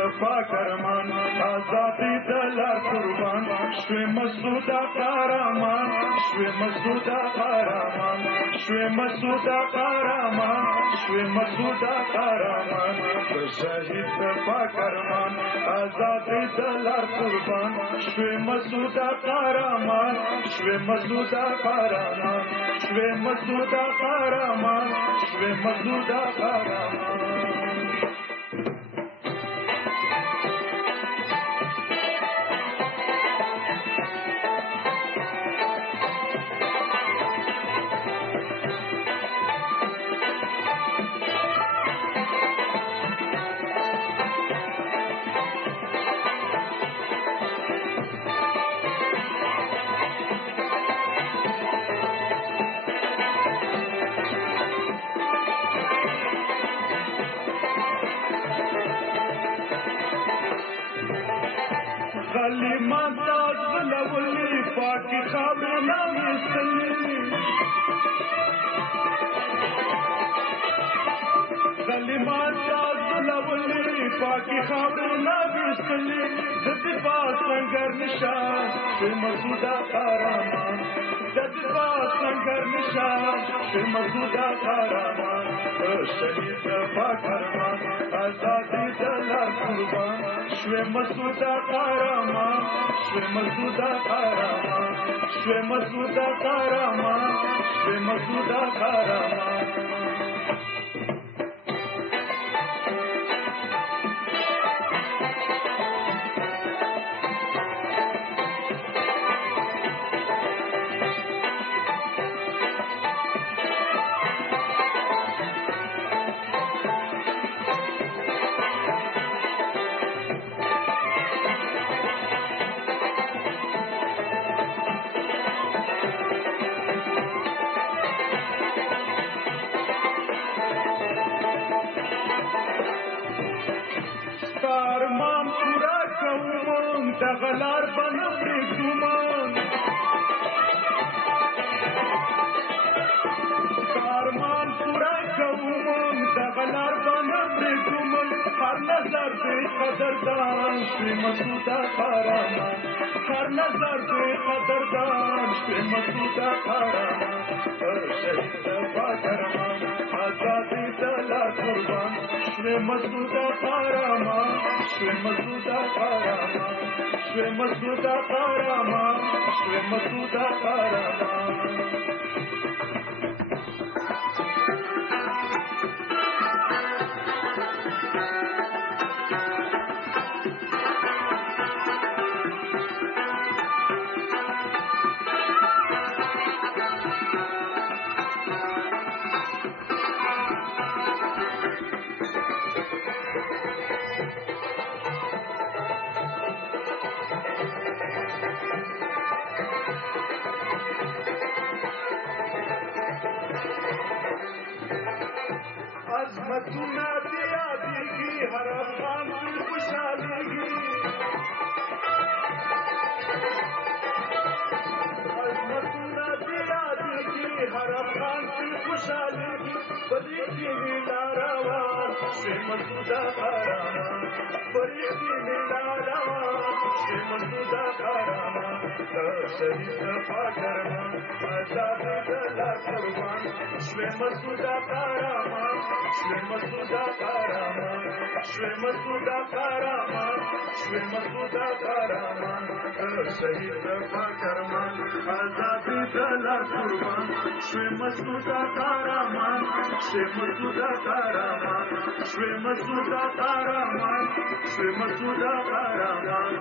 پاکرمان آزادی دلار قربان شوی مسعودا قهرمان شوی مسعودا قهرمان شوی مسعودا قهرمان شوی مسعودا قهرمان شهید پاکرمان آزادی دلار قربان شوی مسعودا قهرمان شوی مسعودا قهرمان شوی مسعودا قهرمان شوی مسعودا قهرمان غلیمان تاج غلولی پاکی خاور ناویستلی غلیمان تاج غلولی پاکی خاور ناویستلی ددفاع سنگر نشان شوی مسعودا قهرمان ددفاع سنگر نشان شوی مسعودا قهرمان شهید پاکرمان آزادی دلار قربان شوی مسعودا قهرمان شوی مسعودا قهرمان شوی مسعودا قهرمان شوی مسعودا قهرمان ارمان پورا کوم دغلار بنفری دومان ارمان پورا کوم دغلار بنفری دومان هر نظر به قدردان شوی مسعودا قهرمان هر نظر به قدردان شوی مسعودا قهرمان شهید پاکرمان آزادی دلار قربان شوی مسعودا قهرمان شوی مسعودا قهرمان شوی مسعودا قهرمان شوی مسعودا قهرمان عظمتونه دې یادېږي هر افغان پرې خوشحالېږي عظمتونه دې یادېږي هر افغان پرې خوشحالېږي په دې کې مې لاروان شوی مسعودا قهرمان په دې کې مې لاروان شوی مسعودا قهرمان شهید پاکرمان آزادی دلار قربان شوی مسعودا قهرمان شوی مسعودا قهرمان شوی مسعودا قهرمان شوی مسعودا قهرمان شهید پاکرمان آزادی دلار قربان شوی مسعودا قهرمان شوی مسعودا قهرمان شوی مسعودا قهرمان شوی مسعودا قهرمان